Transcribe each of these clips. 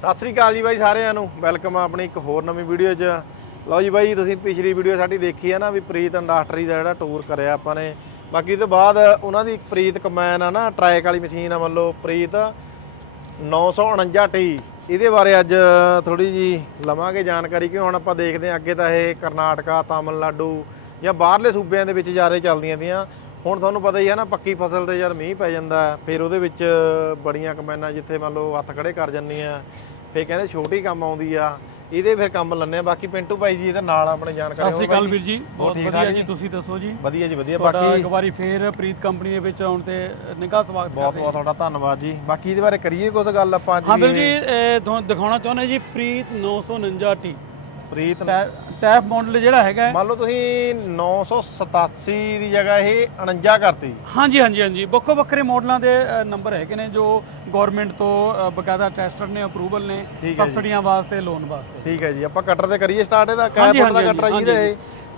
ਸਤਿ ਸ੍ਰੀ ਅਕਾਲ ਜੀ ਬਾਈ ਸਾਰਿਆਂ ਨੂੰ। ਵੈਲਕਮ ਆ ਆਪਣੀ ਇੱਕ ਹੋਰ ਨਵੀਂ ਵੀਡੀਓ 'ਚ। ਲਓ ਜੀ ਬਾਈ, ਤੁਸੀਂ ਪਿਛਲੀ ਵੀਡੀਓ ਸਾਡੀ ਦੇਖੀ ਹੈ ਨਾ ਵੀ ਪ੍ਰੀਤ ਇੰਡਸਟਰੀ ਦਾ ਜਿਹੜਾ ਟੂਰ ਕਰਿਆ ਆਪਾਂ ਨੇ। ਬਾਕੀ ਤੋਂ ਬਾਅਦ ਉਹਨਾਂ ਦੀ ਪ੍ਰੀਤ ਕਮੈਨ ਆ ਨਾ ਟਰੈਕ ਵਾਲੀ ਮਸ਼ੀਨ ਆ ਮੰਨ ਲਓ, ਪ੍ਰੀਤ 949 ਟੀ ਇਹਦੇ ਬਾਰੇ ਅੱਜ ਥੋੜੀ ਜੀ ਲਵਾਂਗੇ ਜਾਣਕਾਰੀ, ਕਿਉਂ ਹੁਣ ਆਪਾਂ ਦੇਖਦੇ ਹਾਂ ਅੱਗੇ ਤਾਂ ਇਹ ਕਰਨਾਟਕਾ, ਤਾਮਿਲਨਾਡੂ ਜਾਂ ਬਾਹਰਲੇ ਸੂਬਿਆਂ ਦੇ ਵਿੱਚ ਜ਼ਿਆਦਾ ਚੱਲਦੀਆਂ ਦੀਆਂ। ਹੁਣ ਤੁਹਾਨੂੰ ਪਤਾ ਹੀ ਹੈ ਨਾ, ਪੱਕੀ ਫਸਲ ਤੇ ਯਾਰ ਮੀਂਹ ਪੈ ਜਾਂਦਾ। ਫਿਰ ਉਹਦੇ ਵਿੱਚ ਬੜੀਆਂ ਕਮੈਨਾਂ ਜਿੱਥੇ ਮੰਨ ਲਓ ਹੱਥ ਖੜੇ ਕਰ ਜਾਂਦੀਆਂ। ਫਿਰ ਕਹਿੰਦੇ ਛੋਟੀ ਕੰਮ ਆਉਂਦੀ ਆ ਇਹਦੇ ਫਿਰ ਕੰਮ ਲੰਨੇ ਆ ਬਾਕੀ ਪਿੰਟੂ ਭਾਈ ਜੀ ਇਹਦੇ ਨਾਲ ਆਪਣੇ ਜਾਣਕਾਰੀ ਸਤਿ ਸ਼੍ਰੀ ਅਕਾਲ ਵੀਰ ਜੀ ਬਹੁਤ ਵਧੀਆ ਜੀ ਤੁਸੀਂ ਦੱਸੋ ਜੀ? ਵਧੀਆ ਜੀ ਵਧੀਆ। ਬਾਕੀ ਇੱਕ ਵਾਰੀ ਫੇਰ ਪ੍ਰੀਤ ਕੰਪਨੀ ਦੇ ਵਿੱਚ ਆਉਣ ਤੇ ਨਿੱਘਾ ਸਵਾਗਤ ਬਹੁਤ ਕਰਦੇ ਬਹੁਤ ਤੁਹਾਡਾ ਧੰਨਵਾਦ ਜੀ। ਬਾਕੀ ਇਹਦੇ ਬਾਰੇ ਕਰੀਏ ਕੁਝ ਗੱਲ ਆਪਾਂ ਅੱਜ ਹਾਂ ਵੀਰ ਜੀ ਦਿਖਾਉਣਾ ਚਾਹੁੰਦੇ ਜੀ ਪ੍ਰੀਤ 949 ਟੀ। ਪ੍ਰੀਤ ਟੈਪ ਮਾਡਲ ਜਿਹੜਾ ਹੈਗਾ ਹੈ। ਮੰਨ ਲਓ ਤੁਸੀਂ 987 ਦੀ ਜਗ੍ਹਾ ਇਹ 49 ਕਰਤੀ। ਹਾਂਜੀ ਹਾਂਜੀ ਹਾਂਜੀ। ਵੱਖੋ ਵੱਖਰੇ ਮਾਡਲਾਂ ਦੇ ਅ, ਨੰਬਰ ਹੈਗੇ ਨੇ ਜੋ ਗਵਰਨਮੈਂਟ ਤੋਂ ਅ, ਬਕਾਇਦਾ ਟੈਸਟਰ ਨੇ ਅਪਰੂਵਲ ਨੇ ਠੀਕ ਹੈ ਜੀ। ਸਬਸਿਡੀਆਂ ਵਾਸਤੇ ਲੋਨ ਵਾਸਤੇ। ਠੀਕ ਹੈ ਜੀ। ਆਪਾਂ ਕਟਰ ਤੇ ਕਰੀਏ ਸਟਾਰਟ ਇਹਦਾ। ਕੈ ਫੁੱਟ ਦਾ ਕਟਰ ਜੀ ਹਾਂਜੀ, ਇਹ।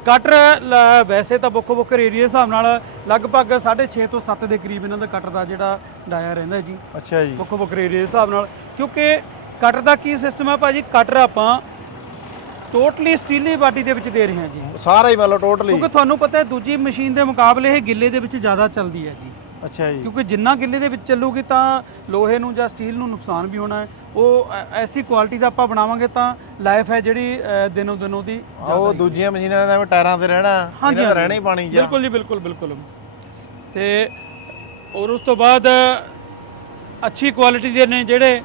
ਕਟਰ ਲ- ਵੈਸੇ ਤਾਂ ਵੱਖੋ ਵੱਖਰੇ ਏਰੀਆ ਹਿਸਾਬ ਨਾਲ ਲਗਭਗ 6.5 ਤੋਂ 7 ਦੇ ਕਰੀਬ ਇਹਨਾਂ ਦਾ ਕਟਰ ਦਾ ਜਿਹੜਾ ਡਾਇਆ ਰਹਿੰਦਾ ਜੀ। ਅੱਛਾ ਜੀ। ਵੱਖੋ ਵੱਖਰੇ ਏਰੀਆ ਦੇ ਹਿਸਾਬ ਨਾਲ। ਕਿਉਂਕਿ ਕਟਰ ਦਾ ਕੀ ਸਿਸਟਮ ਹੈ ਭਾਜੀ? ਕਟਰ ਆਪਾਂ ਟੋਟਲੀ ਸਟੀਲੀ ਬਾਡੀ ਦੇ ਵਿੱਚ ਦੇ ਰਹੇ ਹਾਂ ਜੀ। ਸਾਰਾ ਹੀ ਮੰਨ ਲਓ ਟੋਟਲੀ ਕਿਉਂਕਿ ਤੁਹਾਨੂੰ ਪਤਾ ਹੈ ਦੂਜੀ ਮਸ਼ੀਨ ਦੇ ਮੁਕਾਬਲੇ ਇਹ ਗਿੱਲੇ ਦੇ ਵਿੱਚ ਜ਼ਿਆਦਾ ਚੱਲਦੀ ਹੈ ਜੀ। ਅੱਛਾ ਜੀ। ਕਿਉਂਕਿ ਜਿੰਨਾ ਗਿੱਲੇ ਦੇ ਵਿੱਚ ਚੱਲੂਗੀ ਤਾਂ ਲੋਹੇ ਨੂੰ ਜਾਂ ਸਟੀਲ ਨੂੰ ਨੁਕਸਾਨ ਵੀ ਹੋਣਾ ਹੈ। ਉਹ ਐਸੀ ਕੁਆਲਿਟੀ ਦਾ ਆਪਾਂ ਬਣਾਵਾਂਗੇ ਤਾਂ ਲਾਈਫ ਹੈ ਜਿਹੜੀ ਦਿਨੋਂ ਦਿਨੋਂ ਦੀ ਉਹ ਦੂਜੀਆਂ ਮਸ਼ੀਨਾਂ ਨੇ ਐਵੇਂ ਟਾਇਰਾਂ ਤੇ ਰਹਿਣਾ ਇਹਨਾਂ ਦਾ। ਰਹਿਣਾ ਹੀ ਪਾਣੀ ਜਾਂ। ਬਿਲਕੁਲ ਜੀ ਬਿਲਕੁਲ ਬਿਲਕੁਲ। ਤੇ ਔਰ ਉਸ ਤੋਂ ਬਾਅਦ ਅੱਛੀ ਕੁਆਲਿਟੀ ਦੇ ਨੇ ਜਿਹੜੇ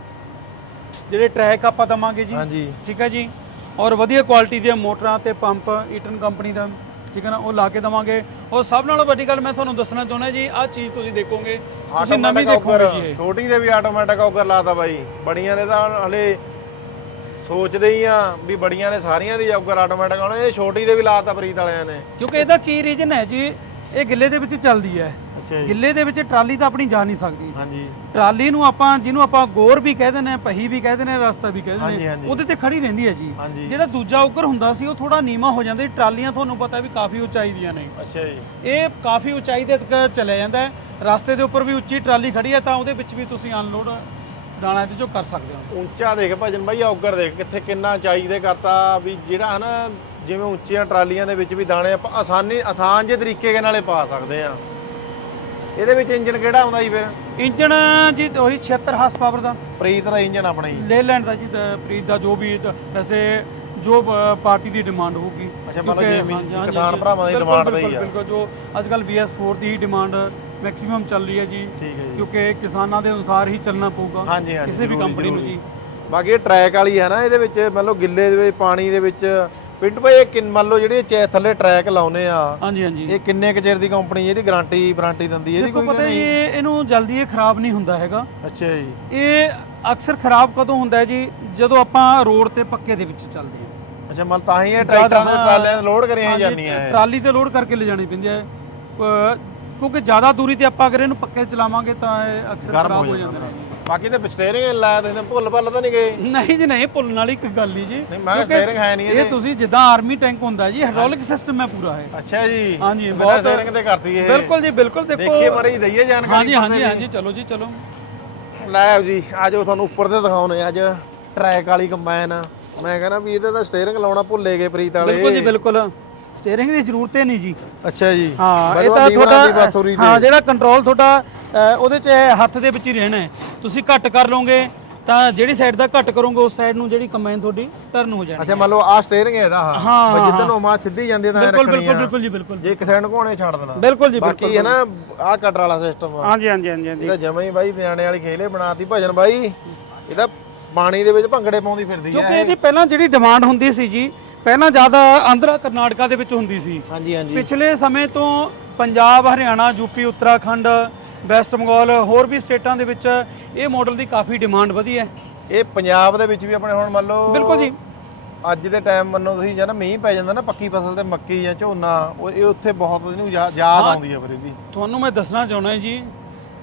ਜਿਹੜੇ ਟਰੈਕ ਆਪਾਂ ਦਵਾਂਗੇ ਜੀ। ਠੀਕ ਹੈ ਜੀ? ਔਰ ਵਧੀਆ ਕੁਆਲਿਟੀ ਦੀਆਂ ਮੋਟਰਾਂ ਤੇ ਪੰਪ ਈਟਨ ਕੰਪਨੀ ਦਾ ਠੀਕ ਹੈ ਨਾ ਉਹ ਲਾ ਕੇ ਦਵਾਂਗੇ। ਔਰ ਸਭ ਨਾਲੋਂ ਵੱਡੀ ਗੱਲ ਮੈਂ ਤੁਹਾਨੂੰ ਦੱਸਣਾ ਚਾਹੁੰਦਾ ਜੀ ਆਹ ਚੀਜ਼ ਤੁਸੀਂ ਦੇਖੋਗੇ ਤੁਸੀਂ ਨਵੀਂ ਦੇਖੋਗੇ ਜੀ ਇਹ। ਛੋਟੀ ਦੇ ਵੀ ਆਟੋਮੈਟਿਕ ਔਗਰ ਲਾਤਾ ਬਾਈ। ਬੜੀਆਂ ਨੇ ਤਾਂ ਹਲੇ ਸੋਚਦੇ ਹੀ ਆ ਵੀ ਬੜੀਆਂ ਨੇ ਸਾਰੀਆਂ ਦੀ ਔਗਰ ਆਟੋਮੈਟਿਕ ਆਉਣੇ ਇਹ ਛੋਟੀ ਦੇ ਵੀ ਲਾਤਾ ਪ੍ਰੀਤ ਵਾਲਿਆਂ ਨੇ। ਕਿਉਂਕਿ ਇਹਦਾ ਕੀ ਰੀਜਨ ਹੈ ਜੀ ਇਹ ਗਿੱਲੇ ਦੇ ਵਿੱਚ ਚੱਲਦੀ ਹੈ। ਅੱਛਾ ਜੀ। ਗਿੱਲੇ ਦੇ ਵਿੱਚ ਟਰਾਲੀ ਤਾਂ ਆਪਣੀ ਜਾ ਨਹੀਂ ਸਕਦੀ। ਹਾਂਜੀ। ਟਰਾਲੀ ਨੂੰ ਆਪਾਂ ਜਿਹਨੂੰ ਆਪਾਂ ਗੋਰ ਵੀ ਕਹਿ ਦਿੰਦੇ ਆ ਪਹੀ ਵੀ ਕਹਿ ਦਿੰਦੇ ਆ ਰਸਤਾ ਵੀ ਕਹਿ ਹਾਂਜੀ, ਦਿੰਦੇ ਆ ਹਾਂਜੀ। ਉਹਦੇ ਤੇ ਖੜੀ ਰਹਿੰਦੀ ਹੈ ਜੀ। ਹਾਂਜੀ। ਜਿਹੜਾ ਦੂਜਾ ਉੱਕਰ ਹੁੰਦਾ ਸੀ ਉਹ ਥੋੜਾ ਨੀਵਾ ਹੋ ਜਾਂਦਾ ਸੀ। ਟਰਾਲੀਆਂ ਤੁਹਾਨੂੰ ਪਤਾ ਵੀ ਕਾਫੀ ਉਚਾਈ ਦੀਆਂ ਨੇ। ਅੱਛਾ ਜੀ। ਇਹ ਕਾਫੀ ਉਚਾਈ ਦੇ ਤੱਕ ਚਲੇ ਜਾਂਦਾ ਹੈ। ਰਸਤੇ ਦੇ ਉੱਪਰ ਵੀ ਉੱਚੀ ਟਰਾਲੀ ਖੜੀ ਹੈ ਤਾਂ ਉਹਦੇ ਵਿੱਚ ਵੀ ਤੁਸੀਂ ਅਨਲੋਡ ਦਾਣਾ ਇਹਦੇ ਚੋਂ ਕਰ ਸਕਦੇ ਹੋ। ਉੱਚਾ ਦੇਖ ਭਜਨ ਬਾਈ ਔਗਰ ਦੇਖ ਕਿੱਥੇ ਕਿੰਨਾ ਚਾਈ ਦੇ ਕਰਤਾ ਵੀ ਜਿਹੜਾ ਹਨਾ ਜਿਵੇਂ ਉੱਚੀਆਂ ਟਰਾਲੀਆਂ ਦੇ ਵਿੱਚ ਵੀ ਦਾਣੇ ਆਪਾਂ ਆਸਾਨੀ ਆਸਾਨ ਜਿਹੇ ਤਰੀਕੇ ਦੇ ਨਾਲੇ ਪਾ ਸਕਦੇ ਆ ਇਹਦੇ ਵਿੱਚ ਇੰਜਨ ਕਿਹੜਾ ਆਉਂਦਾ ਜੀ ਫਿਰ? ਇੰਜਣ ਜੀ ਉਹੀ 76 ਹਾਰਸ ਪਾਵਰ ਦਾ। ਪ੍ਰੀਤ ਦਾ ਇੰਜਨ ਆਪਣਾ ਜੀ। ਲੇਲੈਂਡ ਦਾ ਜੀ ਪ੍ਰੀਤ ਦਾ ਜੋ ਵੀ ਤਾਂ ਵੈਸੇ ਜੋ ਪਾਰਟੀ ਦੀ ਡਿਮਾਂਡ ਹੋਊਗੀ। ਅੱਛਾ, ਮਤਲਬ ਕਿਉਂਕਿ- ਜਿਵੇਂ ਹਾਂਜੀ, ਹਾਂਜੀ, ਕਿਸਾਨ ਭਰਾਵਾਂ ਦੀ ਬਿਲਕੁਲ, demand ਦਾ ਹੀ ਬਿਲਕੁਲ, ਆ। ਬਿਲਕੁਲ ਜੋ ਅੱਜ ਕੱਲ BS4 ਦੀ ਡਿਮਾਂਡ ਮੈਕਸਿਮਮ ਚੱਲ ਰਹੀ ਹੈ ਜੀ। ਠੀਕ ਹੈ ਜੀ। ਕਿਉਂਕਿ ਕਿਸਾਨਾਂ ਦੇ ਅਨੁਸਾਰ ਹੀ ਚੱਲਣਾ ਪਊਗਾ ਹਾਂਜੀ ਹਾਂਜੀ ਕਿਸੇ ਵੀ ਜ਼ਰੂਰੀ, ਕੰਪਨੀ ਨੂੰ ਜ਼ਰੂਰੀ। ਜੀ। ਬਾਕੀ ਇਹ ਟਰੈਕ ਵਾਲੀ ਹੈ ਨਾ ਇਹਦੇ ਵਿੱਚ ਮੰਨ ਲਓ ਗਿੱਲੇ ਦੇ ਵਿੱਚ ਪਾਣੀ ਦੇ ਵਿੱਚ ਪਿੰਡ ਭਾਈ ਇਹ ਕਿੰਨ ਮੰਨ ਲਓ ਜਿਹੜੇ ਚੈ ਥੱਲੇ ਟਰੈਕ ਲਾਉਨੇ ਆ ਹਾਂਜੀ ਹਾਂਜੀ। ਇਹ ਕਿੰਨੇ ਕੁ ਚਿਰ ਦੀ ਕੰਪਨੀ ਜਿਹੜੀ ਗਾਰੰਟੀ ਵਾਰੰਟੀ ਦਿੰਦੀ ਹੈ ਇਹਦੀ ਕੋਈ ਪਤਾ ਜੀ ਇਹ- ਇਹਨੂੰ ਜਲਦੀ ਇਹ ਖਰਾਬ ਨਹੀਂ ਹੁੰਦਾ ਹੈਗਾ। ਅੱਛਾ ਜੀ। ਇਹ ਅਕਸਰ ਖਰਾਬ ਕਦੋਂ ਹੁੰਦਾ ਹੈ ਜੀ? ਜਦੋਂ ਆਪਾਂ ਰੋਡ ਤੇ ਪੱਕੇ ਦੇ ਵਿੱਚ ਚੱਲਦੇ ਹਾਂ। ਅੱਛਾ ਮਨ ਤਾਂ ਹੀ ਇਹ ਟਰੈਕਟਰਾਂ ਦੇ ਟਰਾਲਿਆਂ ਲੋਡ ਕਰੀਆਂ ਜਾਂਦੀਆਂ ਇਹ। ਟਰਾਲੀ ਤੇ ਲੋਡ ਕਰਕੇ ਲਿਜਾਣੀ ਪੈਂਦੀ ਹੈ। ਕਿਉਂਕਿ ਜ਼ਿਆਦਾ ਦੂਰੀ ਤੇ ਆਪਾਂ ਅਗਰ ਇਹਨੂੰ ਪੱਕੇ ਚਲਾਵਾਂਗੇ ਤਾਂ ਇਹ ਅਕਸਰ ਖਰਾਬ ਹੋ ਹੋ ਜਾਂਦੇ। ਨੇ ਬਾਕੀ ਤੇ ਸਟੀਅਰਿੰਗ ਲਾਇਆ ਤੁਸੀਂ ਭੁੱਲ ਭੱਲ ਤਾਂ ਨਹੀਂ ਗਏ। ਨਹੀਂ ਜੀ ਨਹੀਂ ਭੁੱਲਣ ਵਾਲੀ ਇੱਕ ਗੱਲ ਨਹੀਂ ਜੀ। ਨਹੀਂ ਮੈਂ ਸਟੀਅਰਿੰਗ ਹੈ ਨਹੀਂ ਇਹ ਤੁਸੀਂ ਜਿੱਦਾਂ ਆਰਮੀ ਟੈਂਕ ਹੁੰਦਾ ਜੀ ਹਾਈਡ੍ਰੋਲਿਕ ਸਿਸਟਮ ਹੈ ਪੂਰਾ ਹੈ ਅੱਛਾ ਜੀ। ਹਾਂਜੀ, ਬਹੁਤ- ਸਟੀਅਰਿੰਗ ਤੇ ਕਰਤੀ ਇਹ। ਬਿਲਕੁਲ ਜੀ ਬਿਲਕੁਲ ਦੇਖੋ। ਦੇਖੀਏ ਮੜੀ ਦਈਏ ਜਾਣਕਾਰੀ ਹਾਂਜੀ ਹਾਂਜੀ ਹਾਂਜੀ ਚਲੋ ਜੀ ਚਲੋ। ਲੈ ਜੀ ਆਜੋ ਤੁਹਾਨੂੰ ਉੱਪਰ ਤੇ ਦਿਖਾਉਣੇ ਅੱਜ ਟਰੈਕ ਵਾਲੀ ਕੰਬਾਈਨ ਮੈਂ ਕਹਿੰਦਾ ਵੀ ਇਹਦੇ ਤਾਂ ਸਟੀਅਰਿੰਗ ਲਾਉਣਾ ਭੁੱਲੇ ਗਏ ਪ੍ਰੀਤ ਵਾਲੇ। ਬਿਲਕੁਲ ਜੀ ਬਿਲਕੁਲ। ਸਟੀਅਰਿੰਗ ਦੀ ਜ਼ਰੂਰਤ ਹੀ ਨਹੀਂ ਜੀ। ਅੱਛਾ ਜੀ। ਹਾਂ ਇਹ ਤਾਂ ਤੁਹਾਡਾ ਹਾਂ ਜਿਹੜਾ ਕੰਟਰੋਲ ਤੁਹਾਡਾ ਉਹਦੇ ਚ ਹੱਥ ਦੇ ਵਿੱਚ ਹੀ ਰਹਿਣਾ ਹੈ। ਤੁਸੀਂ ਘੱਟ ਕਰ ਲਓਗੇ ਤਾਂ ਜਿਹੜੀ ਸਾਈਡ ਦਾ ਘੱਟ ਕਰੋਗੇ ਉਸ ਸਾਈਡ ਨੂੰ ਜਿਹੜੀ ਕਮਾਂਡ ਤੁਹਾਡੀ ਟਰਨ ਹੋ ਜਾਣੀ ਅੱਛਾ ਮੰਨ ਲਓ ਆ ਸਟੀਅਰਿੰਗ ਹੈ ਇਹਦਾ। ਹਾਂ, ਹਾਂ, ਜਿੱਦਨ ਉਹ ਮਾਂ ਸਿੱਧੀ ਜਾਂਦੀ ਤਾਂ ਬਿਲਕੁਲ ਬਿਲਕੁਲ ਬਿਲਕੁਲ ਜੀ ਬਿਲਕੁਲ। ਜੇ ਇੱਕ ਸਾਈਡ ਨੂੰ ਘੋਣੇ ਛੱਡ ਦੇਣਾ। ਬਿਲਕੁਲ ਜੀ ਬਿਲਕੁਲ ਬਾਕੀ ਹੈ ਨਾ ਆ ਕਟਰ ਵਾਲਾ ਸਿਸਟਮ ਆ। ਹਾਂਜੀ ਹਾਂਜੀ ਹਾਂਜੀ ਹਾਂਜੀ। ਇਹਦਾ ਜਮਾ ਹੀ ਬਾਈ ਨਿਆਣੇ ਵਾਲੀ ਖੇਲੇ ਬਣਾਤੀ। ਭਜਨ ਬਾਈ ਇਹਦਾ ਪਾਣੀ ਦੇ ਵਿੱਚ ਭੰਗੜੇ ਪਾਉਂਦੀ ਫਿਰਦੀ ਆ। ਕਿਉਂਕਿ ਇਹਦੀ ਪਹਿਲਾਂ ਜਿਹੜੀ ਡਿਮਾਂਡ ਹੁੰਦੀ ਸੀ ਜੀ ਪਹਿਲਾਂ ਜ਼ਿਆਦਾ ਆਂਧਰਾ ਕਰਨਾਟਕਾ ਦੇ ਵਿੱਚ ਹੁੰਦੀ ਸੀ। ਹਾਂਜੀ ਹਾਂਜੀ। ਪਿਛਲੇ ਸਮੇਂ ਤੋਂ ਪੰਜਾਬ ਹਰਿਆਣਾ ਯੂਪੀ ਉੱਤਰਾਖੰਡ ਵੈਸਟ ਬੰਗਾਲ ਹੋਰ ਵੀ ਸਟੇਟਾਂ ਦੇ ਵਿੱਚ ਇਹ ਮਾਡਲ ਦੀ ਕਾਫੀ ਡਿਮਾਂਡ ਵਧੀ ਹੈ। ਇਹ ਪੰਜਾਬ ਦੇ ਵਿੱਚ ਵੀ ਆਪਣੇ ਹੁਣ ਮੰਨ ਲਓ ਬਿਲਕੁਲ ਜੀ। ਅੱਜ ਦੇ ਟਾਈਮ ਮੰਨੋ ਤੁਸੀਂ ਜਦ ਮੀਂਹ ਪੈ ਜਾਂਦਾ ਨਾ ਪੱਕੀ ਫਸਲ ਤੇ ਮੱਕੀ ਜਾਂ ਝੋਨਾ ਉਹ ਇਹ ਉੱਥੇ ਬਹੁਤ ਇਹਨੂੰ ਯਾ- ਯਾਦ ਆਉਂਦੀ ਆ ਫਿਰ ਇਹਦੀ ਤੁਹਾਨੂੰ ਮੈਂ ਦੱਸਣਾ ਚਾਹੁੰਦਾ ਜੀ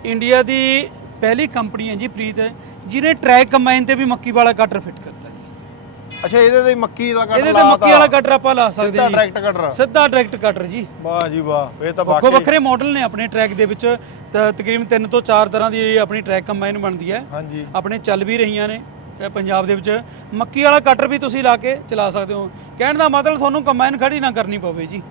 ਇੰਡੀਆ ਦੀ ਪਹਿਲੀ ਕੰਪਨੀ ਹੈ ਜੀ ਪ੍ਰੀਤ ਜਿਹਨੇ ਟਰੈਕ ਕੰਬਾਈਨ ਤੇ ਵੀ ਮੱਕੀ ਵਾਲਾ ਕਟਰ ਫਿੱਟ ਕਰਤਾ ਜੀ ਅੱਛਾ ਇਹਦੇ ਤੇ ਮੱਕੀ ਦਾ ਕਟਰ ਇਹਦੇ ਤੇ ਮੱਕੀ ਵਾਲਾ ਕਟਰ ਆਪਾਂ ਲਾ ਸਕਦੇ ਸਿੱਧਾ ਡਾਇਰੈਕਟ ਕਟਰ। ਸਿੱਧਾ ਡਾਇਰੈਕਟ ਕਟਰ ਜੀ। ਵਾਹ ਜੀ ਵਾਹ ਇਹ ਤਾਂ ਵੱਖੋ ਬਾਕੀ ਵੱਖਰੇ ਮਾਡਲ ਨੇ ਆਪਣੇ ਟਰੈਕ ਦੇ ਵਿੱਚ। ਤਕਰੀਬਨ 3 ਤੋਂ 4 ਤਰ੍ਹਾਂ ਦੀ ਆਪਣੀ ਟਰੈਕ ਕੰਬਾਈਨ ਬਣਦੀ ਹੈ। ਹਾਂਜੀ। ਆਪਣੇ ਚੱਲ ਵੀ ਰਹੀਆਂ ਨੇ ਪੰਜਾਬ ਦੇ ਵਿੱਚ। ਮੱਕੀ ਵਾਲਾ ਕਟਰ ਵੀ ਤੁਸੀਂ ਲਾ ਕੇ ਚਲਾ ਸਕਦੇ ਹੋ। ਕਹਿਣ ਦਾ ਮਤਲਬ ਤੁਹਾਨੂੰ ਕੰਬਾਈਨ ਖੜੀ ਨਾ ਕਰਨੀ ਪਵੇ ਜੀ।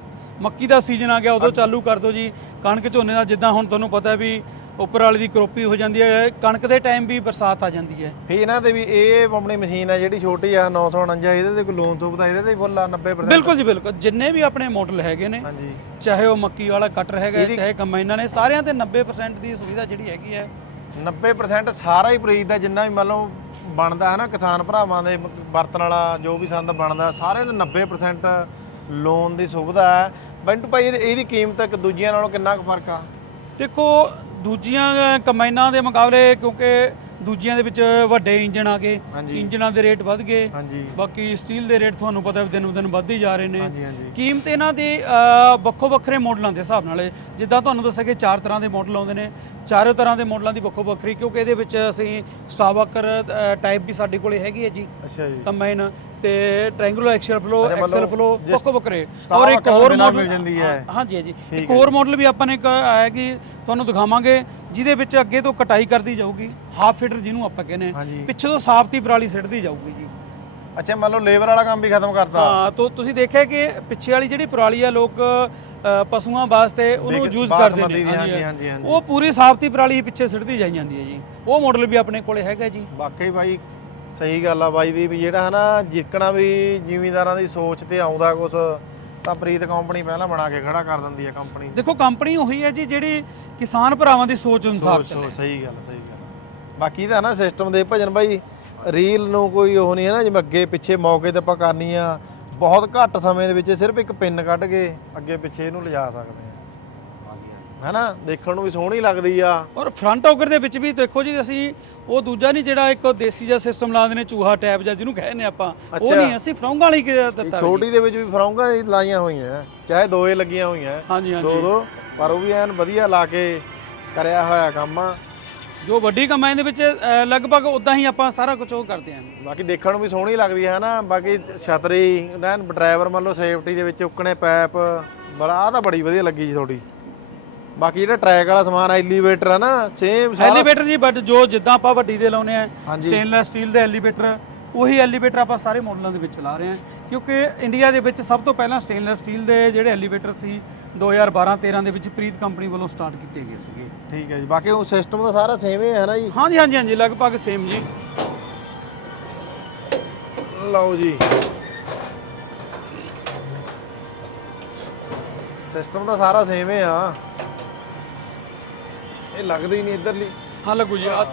ਮੱਕੀ ਦਾ ਸੀਜ਼ਨ ਆ ਗਿਆ ਉਦੋਂ ਚਾਲੂ ਕਰ ਦਿਓ ਜੀ। ਕਣਕ ਝੋਨੇ ਦਾ ਜਿੱਦਾਂ ਹੁਣ ਤੁਹਾਨੂੰ ਪਤਾ ਵੀ ਉੱਪਰ ਵਾਲੀ ਦੀ ਕਰੋਪੀ ਹੋ ਜਾਂਦੀ ਹੈ ਕਣਕ ਦੇ ਟਾਈਮ ਵੀ ਬਰਸਾਤ ਆ ਜਾਂਦੀ ਹੈ। ਫੇ ਇਹਨਾਂ ਦੇ ਵੀ ਇਹ ਆਪਣੀ ਮਸ਼ੀਨ ਆ ਜਿਹੜੀ ਛੋਟੀ ਆ 949 ਇਹਦੇ ਤੇ ਕੋਈ ਲੋਨ ਸੁਵਿਧਾ ਇਹਦੇ ਤੇ ਫੁੱਲ ਆ 90% ਬਿਲਕੁਲ ਜੀ ਬਿਲਕੁਲ। ਜਿੰਨੇ ਵੀ ਆਪਣੇ ਮਾਡਲ ਹੈਗੇ ਨੇ ਹਾਂਜੀ। ਚਾਹੇ ਉਹ ਮੱਕੀ ਵਾਲਾ ਕਟਰ ਹੈਗਾ ਚਾਹੇ ਕੰਬਾਈਨਾਂ ਨੇ ਸਾਰਿਆਂ ਤੇ 90% ਦੀ ਸੁਵਿਧਾ ਜਿਹੜੀ ਹੈਗੀ ਹੈ। 90% ਸਾਰਾ ਹੀ ਪ੍ਰੀਤ ਦਾ ਜਿੰਨਾ ਵੀ ਮੰਨ ਲਓ ਬਣਦਾ ਹੈ ਨਾ ਕਿਸਾਨ ਭਰਾਵਾਂ ਦੇ ਵਰਤਣ ਵਾਲਾ ਜੋ ਵੀ ਸੰਦ ਬਣਦਾ ਸਾਰੇ ਦੇ 90% ਲੋਨ ਦੀ ਸੁਵਿਧਾ ਹੈ। ਬੰਟੂ ਭਾਈ ਇਹਦੀ ਇਹਦੀ ਕੀਮਤ ਇੱਕ ਦੂਜੀਆਂ ਨਾਲੋਂ ਕਿੰਨਾ ਕੁ ਫ਼ਰਕ ਆ? ਦੇਖੋ ਦੂਜੀਆਂ ਕੰਬਾਈਨਾਂ ਦੇ ਮੁਕਾਬਲੇ ਕਿਉਂਕਿ ਦੂਜੀਆਂ ਦੇ ਵਿੱਚ ਵੱਡੇ ਇੰਜਨ ਆ ਗਏ। ਹਾਂਜੀ। ਇੰਜਨਾਂ ਦੇ ਰੇਟ ਵੱਧ ਗਏ। ਹਾਂਜੀ। ਬਾਕੀ ਸਟੀਲ ਦੇ ਰੇਟ ਤੁਹਾਨੂੰ ਪਤਾ ਵੀ ਦਿਨ ਬ ਦਿਨ ਵੱਧਦੇ ਜਾ ਰਹੇ ਨੇ। ਹਾਂਜੀ ਹਾਂਜੀ। ਕੀਮਤ ਇਹਨਾਂ ਦੀ ਵੱਖੋ ਵੱਖਰੇ ਮਾਡਲਾਂ ਦੇ ਹਿਸਾਬ ਨਾਲ। ਹੈ। ਜਿੱਦਾਂ ਤੁਹਾਨੂੰ ਦੱਸਿਆ ਕਿ ਚਾਰ ਤਰ੍ਹਾਂ ਦੇ ਮਾਡਲ ਆਉਂਦੇ ਨੇ। ਚਾਰੋਂ ਤਰ੍ਹਾਂ ਦੇ ਮਾਡਲਾਂ ਦੀ ਵੱਖੋ ਵੱਖਰੀ ਕਿਉਂਕਿ ਇਹਦੇ ਵਿੱਚ ਅਸੀਂ ਸਟਾਰਬਕਰ ਟਾਈਪ ਵੀ ਸਾਡੇ ਕੋਲੇ ਹੈਗੀ ਹੈ ਜੀ। ਅੱਛਾ ਜੀ। ਕੰਬਾਈਨ ਤੇ ਟ੍ਰਾਇੰਗੂਲਰ ਐਕਸਲ ਫਲੋ ਅੱਛਾ, ਐਕਸਲ ਮਤਲਬ ਫਲੋ ਜਿਸ- ਵੱਖੋ ਵੱਖਰੇ। Star ਹੋਰ ਬਿਨਾਂ ਮਾਡਲ ਮਿਲ ਜਾਂਦੀ ਹੈ। ਹਾਂਜੀ ਹਾਂਜੀ। ਠੀਕ ਇੱਕ ਹੈ ਹੋਰ ਮਾਡਲ ਵੀ ਆਪਾਂ ਨੇ ਇੱਕ ਆਇਆ ਕਿ ਤੁਹਾਨੂੰ ਦਿਖਾਵਾਂਗੇ। ਜਿਹਦੇ ਵਿੱਚ ਅੱਗੇ ਤੋਂ ਕਟਾਈ ਕਰਦੀ ਜਾਊਗੀ ਹਾਫ ਫੀਟਰ ਜਿਹਨੂੰ ਆਪਾਂ ਕਹਿੰਦੇ ਹਾਂ ਹਾਂਜੀ। ਪਿੱਛੇ ਤੋਂ ਸਾਫਤੀ ਪਰਾਲੀ ਸਿੱਟਦੀ ਜਾਊਗੀ ਜੀ। ਅੱਛਾ ਮੰਨ ਲਓ ਲੇਬਰ ਵਾਲਾ ਕੰਮ ਵੀ ਖਤਮ ਕਰਤਾ। ਹਾਂ ਤੋਂ ਤੁਸੀਂ ਦੇਖਿਆ ਕਿ ਪਿੱਛੇ ਵਾਲੀ ਜਿਹੜੀ ਪਰਾਲੀ ਆ ਲੋਕ ਅ, ਪਸ਼ੂਆਂ ਵਾਸਤੇ ਉਹਨੂੰ ਯੂਜ਼ ਕਰਦੇ ਬਾਸਮਤੀ ਨੇ। ਦੀ, ਹਾਂਜੀ, ਹਾਂਜੀ, ਹਾਂਜੀ। ਉਹ ਪੂਰੀ ਸਾਫਤੀ ਪਰਾਲੀ ਪਿੱਛੇ ਸਿੱਟਦੀ ਜਾਈ ਜਾਂਦੀ ਹੈ ਜੀ। ਉਹ ਮਾਡਲ ਵੀ ਆਪਣੇ ਕੋਲੇ ਹੈਗਾ ਜੀ। ਵਾਕਈ ਬਾਈ ਸਹੀ ਗੱਲ ਆ ਬਾਈ ਦੀ ਵੀ ਜਿਹੜਾ ਹਨਾ ਜਿੱਕਣਾ ਵੀ ਜ਼ਿਮੀਂਦਾਰਾਂ ਦੀ ਸੋਚ ਤੇ ਆਉਂਦਾ ਕੁਛ ਤਾਂ ਪ੍ਰੀਤ ਕੰਪਨੀ ਪਹਿਲਾਂ ਬਣਾ ਕੇ ਖੜਾ ਕਰ ਦਿੰਦੀ ਹੈ ਕੰਪਨੀ। ਦੇਖੋ ਕੰਪਨੀ ਉਹੀ ਹੈ ਜੀ ਜਿਹੜੀ ਕਿਸਾਨ ਭਰਾਵਾਂ ਦੀ ਸੋਚ ਅਨੁਸਾਰ ਚੱਲੇ। ਸੋਚ ਸਹੀ ਗੱਲ ਸਹੀ ਗੱਲ। ਬਾਕੀ ਤਾਂ ਨਾ ਸਿਸਟਮ ਦੇ ਭਜਨ ਬਾਈ ਰੀਲ ਨੂੰ ਕੋਈ ਉਹ ਨਹੀਂ ਹੈ ਨਾ ਜਿਵੇਂ ਅੱਗੇ ਪਿੱਛੇ ਮੌਕੇ ਤੇ ਆਪਾਂ ਕਰਨੀ ਆ ਬਹੁਤ ਘੱਟ ਸਮੇਂ ਦੇ ਵਿੱਚ ਸਿਰਫ ਇੱਕ ਪਿੰਨ ਕੱਢ ਕੇ ਅੱਗੇ ਪਿੱਛੇ ਇਹਨੂੰ ਲਿਜਾ ਸਕਦੇ ਆ। ਹੈਨਾ ਦੇਖਣ ਨੂੰ ਵੀ ਸੋਹਣੀ ਲੱਗਦੀ ਆ। ਔਰ ਫਰੰਟ ਔਕਰ ਦੇ ਵਿੱਚ ਵੀ ਦੇਖੋ ਜੀ ਅਸੀਂ ਉਹ ਦੂਜਾ ਨਹੀਂ ਜਿਹੜਾ ਇੱਕ ਦੇਸੀ ਜਿਹਾ ਸਿਸਟਮ ਲਾਉਂਦੇ ਨੇ ਚੂਹਾ ਟੈਪ ਜਾਂ ਜਿਹਨੂੰ ਕਹਿੰਦੇ ਆਪਾਂ। ਉਹ। ਨਹੀਂ ਅਸੀਂ ਫਰੌਂਗਾ ਵਾਲੀ ਦਿੱਤਾ ਛੋਟੀ ਦੇ ਵਿੱਚ ਵੀ ਫਰੌਂਗਾ ਲਾਈਆਂ ਹੋਈਆਂ ਚਾਹੇ ਦੋਏ ਲੱਗੀਆਂ ਹੋਈਆਂ। ਹਾਂਜੀ ਹਾਂਜੀ। ਦੋ ਦੋ ਪਰ ਉਹ ਵੀ ਐਨ ਵਧੀਆ ਲਾ ਕੇ ਕਰਿਆ ਹੋਇਆ ਕੰਮ ਆ। ਜੋ ਵੱਡੀ ਕਮਾਈ ਦੇ ਵਿੱਚ ਲਗਭਗ ਉਦਾਂ ਹੀ ਆਪਾਂ ਸਾਰਾ ਕੁਝ ਉਹ ਕਰਦੇ ਹਾਂ ਬਾਕੀ ਦੇਖਣ ਨੂੰ ਵੀ ਸੋਹਣੀ ਲੱਗਦੀ ਹੈ ਨਾ ਬਾਕੀ ਛਤਰੀ ਐਨ ਡਰਾਈਵਰ ਮੰਨ ਲਓ ਸੇਫਟੀ ਦੇ ਵਿੱਚ ਉੱਕਣੇ ਪੈਪ ਬੜਾ ਆ ਤਾਂ ਬੜੀ ਵਧੀਆ ਲੱਗੀ ਜੀ ਤੁਹਾਡੀ। ਬਾਕੀ ਜਿਹੜਾ ਟਰੈਕ ਵਾਲਾ ਸਮਾਨ ਐਲੀਵੇਟਰ ਆ ਨਾ ਸੇਮ ਸਾਰਾ ਐਲੀਵੇਟਰ ਜੀ ਬਟ ਜੋ ਜਿੱਦਾਂ ਆਪਾਂ ਵੱਡੀ ਦੇ ਲਾਉਨੇ ਆ ਹਾਂਜੀ। ਸਟੇਨਲੈਸ ਸਟੀਲ ਦੇ ਐਲੀਵੇਟਰ ਉਹੀ ਐਲੀਵੇਟਰ ਆਪਾਂ ਸਾਰੇ ਮਾਡਲਾਂ ਦੇ ਵਿੱਚ ਚਲਾ ਰਹੇ ਹਾਂ ਕਿਉਂਕਿ ਇੰਡੀਆ ਦੇ ਵਿੱਚ ਸਭ ਤੋਂ ਪਹਿਲਾਂ ਸਟੇਨਲੈਸ ਸਟੀਲ ਦੇ ਜਿਹੜੇ ਐਲੀਵੇਟਰ ਸੀ 2012-13 ਦੇ ਵਿੱਚ ਪ੍ਰੀਤ ਕੰਪਨੀ ਵੱਲੋਂ ਸਟਾਰਟ ਕੀਤੇ ਗਏ ਸੀਗੇ। ਠੀਕ ਹੈ ਜੀ ਬਾਕੀ ਉਹ ਸਿਸਟਮ ਤਾਂ ਸਾਰਾ ਸੇਮ ਹੀ ਹੈ ਨਾ ਜੀ? ਹਾਂਜੀ ਹਾਂਜੀ ਹਾਂਜੀ ਲਗਭਗ ਸੇਮ ਜੀ। ਲਓ ਜੀ। ਸਿਸਟਮ ਤਾਂ ਸਾਰਾ ਸੇਮ ਹੀ ਆ। ਇਹ ਲੱਗਦਾ ਹੀ ਨਹੀਂ ਇਧਰਲੀ। ਹਾਂ ਲੱਗੂ ਜੀ ਆ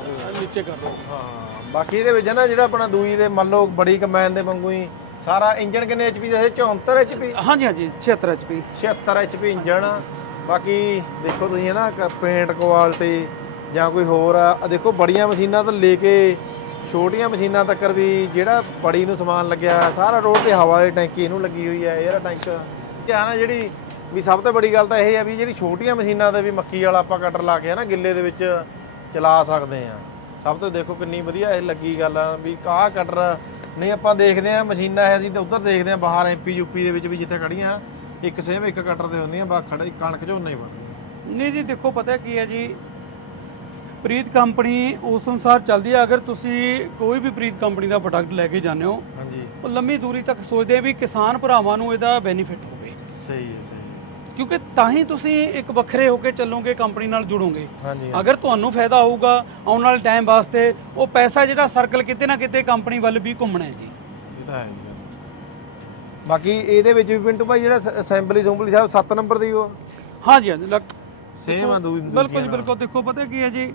ਨੀਚੇ ਕਰ ਲਓ ਹਾਂ ਬਾਕੀ ਇਹਦੇ ਵਿੱਚ ਨਾ ਜਿਹੜਾ ਆਪਣਾ ਦੂਈ ਦੇ ਮੰਨ ਲਓ ਬੜੀ ਕੰਬਾਈਨ ਦੇ ਵਾਂਗੂ ਹੀ ਸਾਰਾ ਇੰਜਨ ਕਿੰਨੇ ਐਚਪੀ ਦਾ? ਹੈ 74 ਐਚਪੀ ਹਾਂਜੀ ਹਾਂਜੀ 76 HP 76 ਐਚਪੀ ਇੰਜਨ ਆ ਬਾਕੀ ਦੇਖੋ ਤੁਸੀਂ ਹੈ ਨਾ ਪੇਂਟ ਕੁਆਲਿਟੀ ਜਾਂ ਕੋਈ ਹੋਰ ਆ ਦੇਖੋ ਬੜੀਆਂ ਮਸ਼ੀਨਾਂ ਤੋਂ ਲੈ ਕੇ ਛੋਟੀਆਂ ਮਸ਼ੀਨਾਂ ਤੱਕ ਵੀ ਜਿਹੜਾ ਬੜੀ ਨੂੰ ਸਮਾਨ ਲੱਗਿਆ ਸਾਰਾ ਰੋਡ ਤੇ ਹਵਾ ਦੀ ਟੈਂਕੀ ਇਹਨੂੰ ਲੱਗੀ ਹੋਈ ਹੈ 에ਅਰ ਟੈਂਕ। ਕਿਹਾ ਨਾ ਜਿਹੜੀ ਵੀ ਸਭ ਤੋਂ ਬੜੀ ਗੱਲ ਤਾਂ ਇਹ ਹੈ ਵੀ ਜਿਹੜੀ ਛੋਟੀਆਂ ਮਸ਼ੀਨਾਂ ਤੇ ਵੀ ਮੱਕੀ ਵਾਲਾ ਆਪਾਂ ਕਟਰ ਲਾ ਕੇ ਨਾ ਗਿੱਲੇ ਦੇ ਵਿੱਚ ਚਲਾ ਸਕਦੇ ਆ। ਸਭ ਤੋਂ ਦੇਖੋ ਕਿੰਨੀ ਵਧੀਆ ਇਹ ਲੱਗੀ ਗੱਲ ਆ ਵੀ ਕਾਹ ਕਟਰ ਨਹੀਂ ਆਪਾਂ ਦੇਖਦੇ ਆ ਮਸ਼ੀਨਾਂ ਇਹ ਅਸੀਂ ਤੇ ਉਧਰ ਦੇਖਦੇ ਆ ਬਾਹਰ ਐਮਪੀ ਯੂਪੀ ਦੇ ਵਿੱਚ ਵੀ ਜਿੱਥੇ ਖੜੀਆਂ ਇੱਕ ਸੇਮ ਇੱਕ ਕਟਰ ਦੇ ਹੁੰਦੀਆਂ ਬਾ ਖੜਾ ਕਣਕ ਝੋਨਾ ਹੀ ਬਣਦੀ ਨਹੀਂ ਜੀ ਦੇਖੋ ਪਤਾ ਕੀ ਹੈ ਜੀ ਪ੍ਰੀਤ ਕੰਪਨੀ ਉਸ ਅਨੁਸਾਰ ਚੱਲਦੀ ਹੈ ਅਗਰ ਤੁਸੀਂ ਕੋਈ ਵੀ ਪ੍ਰੀਤ ਕੰਪਨੀ ਦਾ ਪ੍ਰੋਡਕਟ ਲੈ ਕੇ ਜਾਂਦੇ ਹੋ ਹਾਂਜੀ। ਉਹ ਲੰਮੀ ਦੂਰੀ ਤੱਕ ਸੋਚਦੇ ਆ ਵੀ ਕਿਸਾਨ ਭਰਾਵਾਂ ਨੂੰ ਇਹਦਾ ਬੈਨੀਫਿਟ ਹੋਵੇ। ਸਹੀ ਹੈ ਸਹੀ ਕਿਉਂਕਿ ਤਾਂ ਹੀ ਤੁਸੀਂ ਇੱਕ ਵੱਖਰੇ ਹੋ ਕੇ ਚੱਲੋਗੇ ਕੰਪਨੀ ਨਾਲ ਜੁੜੋਗੇ। ਹਾਂਜੀ ਅਗਰ ਤੁਹਾਨੂੰ ਫਾਇਦਾ ਹੋਊਗਾ ਆਉਣ ਵਾਲੇ ਟਾਈਮ ਵਾਸਤੇ ਉਹ ਪੈਸਾ ਜਿਹੜਾ ਸਰਕਲ ਕਿਤੇ ਨਾ ਕਿਤੇ ਕੰਪਨੀ ਵੱਲ ਵੀ ਘੁੰਮਣਾ ਹੈ ਜੀ। ਇਹ ਤਾਂ ਹੈ ਜੀ ਬਾਕੀ ਇਹਦੇ ਵਿੱਚ ਵੀ ਪਿੰਟੂ ਭਾਈ ਜਿਹੜਾ ਅਸੈਂਬਲੀ ਸੰਬਲੀ ਸਾਹਿਬ 7 ਨੰਬਰ ਦੀ ਉਹ? ਹਾਂਜੀ ਹਾਂਜੀ ਲੱਗ ਸੇਮ ਆ ਦੂਜੀ ਬਿਲਕੁਲ ਜੀ ਬਿਲਕੁਲ। ਦੇਖੋ ਪਤਾ ਕੀ ਹੈ ਜੀ?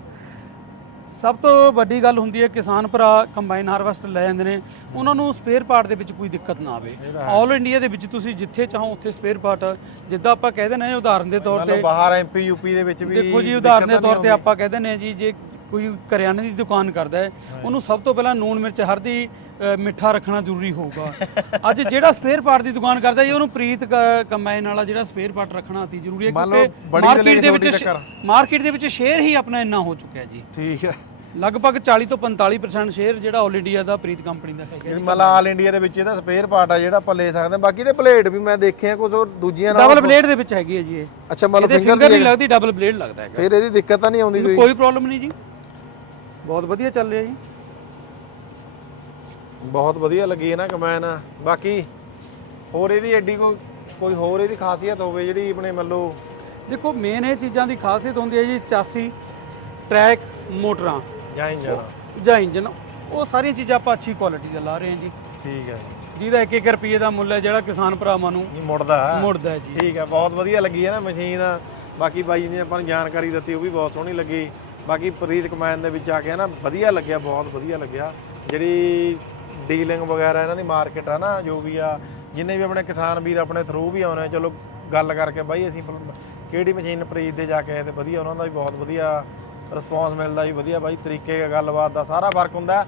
ਸਭ ਤੋਂ ਵੱਡੀ ਗੱਲ ਹੁੰਦੀ ਹੈ ਕਿਸਾਨ ਭਰਾ ਕੰਬਾਈਨ ਹਾਰਵੈਸਟਰ ਲੈ ਜਾਂਦੇ ਨੇ ਉਹਨਾਂ ਨੂੰ ਸਪੇਅਰ ਪਾਰਟ ਦੇ ਵਿੱਚ ਕੋਈ ਦਿੱਕਤ ਨਾ ਆਵੇ। ਆਲ ਇੰਡੀਆ ਦੇ ਵਿੱਚ ਤੁਸੀਂ ਜਿੱਥੇ ਚਾਹੋ ਉੱਥੇ ਸਪੇਅਰ ਪਾਰਟ ਜਿੱਦਾਂ ਆਪਾਂ ਕਹਿ ਦਿੰਦੇ ਹਾਂ ਉਦਾਹਰਨ ਦੇ ਤੌਰ ਤੇ ਬਾਹਰ ਐਮਪੀ ਯੂਪੀ ਦੇ ਵਿੱਚ ਵੀ ਦੇਖੋ ਜੀ ਉਦਾਹਰਨ ਦੇ ਤੌਰ ਤੇ ਆਪਾਂ ਕਹਿ ਦਿੰਦੇ ਹਾਂ ਜੀ ਜੇ ਕੋਈ ਕਰਿਆਨੇ ਦੀ ਦੁਕਾਨ ਕਰਦਾ ਹੈ ਉਹਨੂੰ ਸਭ ਤੋਂ ਪਹਿਲਾਂ ਨੂਨ ਮਿਰਚ ਹਰਦੀ ਅ, ਮਿੱਠਾ ਰੱਖਣਾ ਜ਼ਰੂਰੀ ਹੋਊਗਾ। ਅੱਜ ਜਿਹੜਾ ਸਪੇਅਰ ਪਾਰਟ ਦੀ ਦੁਕਾਨ ਕਰਦਾ ਜੀ ਉਹਨੂੰ ਪ੍ਰੀਤ ਕੰਬਾਈਨ ਵਾਲਾ ਜਿਹੜਾ ਸਪੇਅਰ ਪਾਰਟ ਰੱਖਣਾ ਅਤੀ ਜ਼ਰੂਰੀ ਹੈ ਕਿਉਂਕਿ ਮਾਰਕੀਟ ਦੇ ਵਿੱਚ। ਮਾਰਕੀਟ ਦੇ ਵਿੱਚ ਸ਼ੇਅਰ ਹੀ ਆਪਣਾ ਇੰਨਾ ਹੋ ਚੁੱਕਿਆ ਜੀ। ਠੀਕ ਹੈ। ਲਗਭਗ 40 ਤੋਂ 45% ਸ਼ੇਅਰ ਜਿਹੜਾ ਆਲ ਇੰਡੀਆ ਦਾ ਪ੍ਰੀਤ ਕੰਪਨੀ ਦਾ ਹੈਗਾ ਜਿਹੜੀ ਮਤਲਬ ਆਲ ਇੰਡੀਆ ਦੇ ਵਿੱਚ ਇਹਦਾ ਸਪੇਅਰ ਪਾਰਟ ਆ ਜਿਹੜਾ ਆਪਾਂ ਲੈ ਸਕਦੇ ਬਾਕੀ ਦੇ ਪਲੇਟ ਵੀ ਮੈਂ ਦੇਖੇ ਆ ਕੁਝ ਹੋਰ ਦੂਜੀਆਂ ਨਾਲ ਡਬਲ ਬਲੇਡ ਦੇ ਵਿੱਚ ਹੈਗੀ ਹੈ ਜੀ ਇਹ। ਅੱਛਾ ਮਤਲਬ ਫਿੰਗਰ ਫਿੰਗਰ ਨਹੀਂ ਲੱਗਦੀ ਡਬਲ ਬਲੇਡ ਲੱਗਦਾ ਹੈਗਾ। ਫਿਰ ਇਹਦੀ ਦਿੱਕਤ ਤਾਂ ਨਹੀਂ ਆਉਂਦੀ ਕੋਈ? ਕੋਈ ਪ੍ਰੋਬਲਮ ਨਹੀਂ ਜੀ। ਬਹੁਤ ਵਧੀਆ ਚੱਲ ਰਿਹਾ ਜੀ। ਬਹੁਤ ਵਧੀਆ ਲੱਗੀ ਹੈ ਨਾ ਕਮੈਨ। ਬਾਕੀ ਹੋਰ ਇਹਦੀ ਐਡੀ ਕੋਈ ਕੋਈ ਹੋਰ ਇਹਦੀ ਖਾਸੀਅਤ ਹੋਵੇ ਜਿਹੜੀ ਆਪਣੇ ਮੰਨ ਲਓ ਦੇਖੋ ਮੇਨ ਇਹ ਚੀਜ਼ਾਂ ਦੀ ਖਾਸੀਅਤ ਹੁੰਦੀ ਹੈ ਜੀ ਚਾਸੀ ਟਰੈਕ ਮੋਟਰਾਂ। ਜਾਂ ਇੰਜਨ। ਜਾਂ ਇੰਜਨ। ਉਹ ਸਾਰੀਆਂ ਚੀਜ਼ਾਂ ਆਪਾਂ ਅੱਛੀ ਕੁਆਲਿਟੀ ਦਾ ਲਾ ਰਹੇ ਹਾਂ ਜੀ। ਠੀਕ ਹੈ ਜਿਹਦਾ 1-1 ਰੁਪਏ ਦਾ ਮੁੱਲ ਹੈ ਜਿਹੜਾ ਕਿਸਾਨ ਭਰਾਵਾਂ ਨੂੰ ਇਹ ਮੁੜਦਾ ਹੈ। ਮੁੜਦਾ ਹੈ ਜੀ। ਠੀਕ ਹੈ ਬਹੁਤ ਵਧੀਆ ਲੱਗੀ ਹੈ ਨਾ ਮਸ਼ੀਨ। ਬਾਕੀ ਬਾਈ ਨੇ ਆਪਾਂ ਨੂੰ ਜਾਣਕਾਰੀ ਦਿੱਤੀ ਉਹ ਵੀ ਬਹੁਤ ਸੋਹਣੀ ਲੱਗੀ। ਬਾਕੀ ਪ੍ਰੀਤ ਕਮੈਨ ਦੇ ਵਿੱਚ ਆ ਕੇ ਨਾ ਵਧੀਆ ਲੱਗਿਆ ਬਹੁਤ ਵਧੀਆ ਲੱਗਿਆ। ਜਿਹੜੀ ਡੀਲਿੰਗ ਵਗੈਰਾ ਇਹਨਾਂ ਦੀ ਮਾਰਕੀਟ ਆ ਨਾ ਜੋ ਵੀ ਆ ਜਿੰਨੇ ਵੀ ਆਪਣੇ ਕਿਸਾਨ ਵੀਰ ਆਪਣੇ ਥਰੂ ਵੀ ਆਉਣੇ ਚਲੋ ਗੱਲ ਕਰਕੇ ਬਾਈ ਅਸੀਂ ਕਿਹੜੀ ਮਸ਼ੀਨ ਪ੍ਰੀਤ ਦੇ ਜਾ ਕੇ ਆਏ ਤੇ ਵਧੀਆ ਉਹਨਾਂ ਦਾ ਵੀ ਬਹੁਤ ਵਧੀਆ ਰਿਸਪੌਂਸ ਮਿਲਦਾ ਜੀ ਵਧੀਆ ਬਾਈ ਤਰੀਕੇ ਗੱਲਬਾਤ ਦਾ ਸਾਰਾ ਫ਼ਰਕ ਹੁੰਦਾ।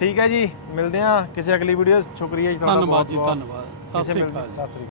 ਠੀਕ ਹੈ ਜੀ ਮਿਲਦੇ ਆ ਕਿਸੇ ਅਗਲੀ ਵੀਡੀਓ ਸ਼ੁਕਰੀਆ ਜੀ ਤੁਹਾਡਾ ਧੰਨਵਾਦ ਬਹੁਤ ਬਹੁਤ ਧੰਨਵਾਦ। ਅਕਾਲ ਸਤਿ ਸ੍ਰੀ ਅਕਾਲ।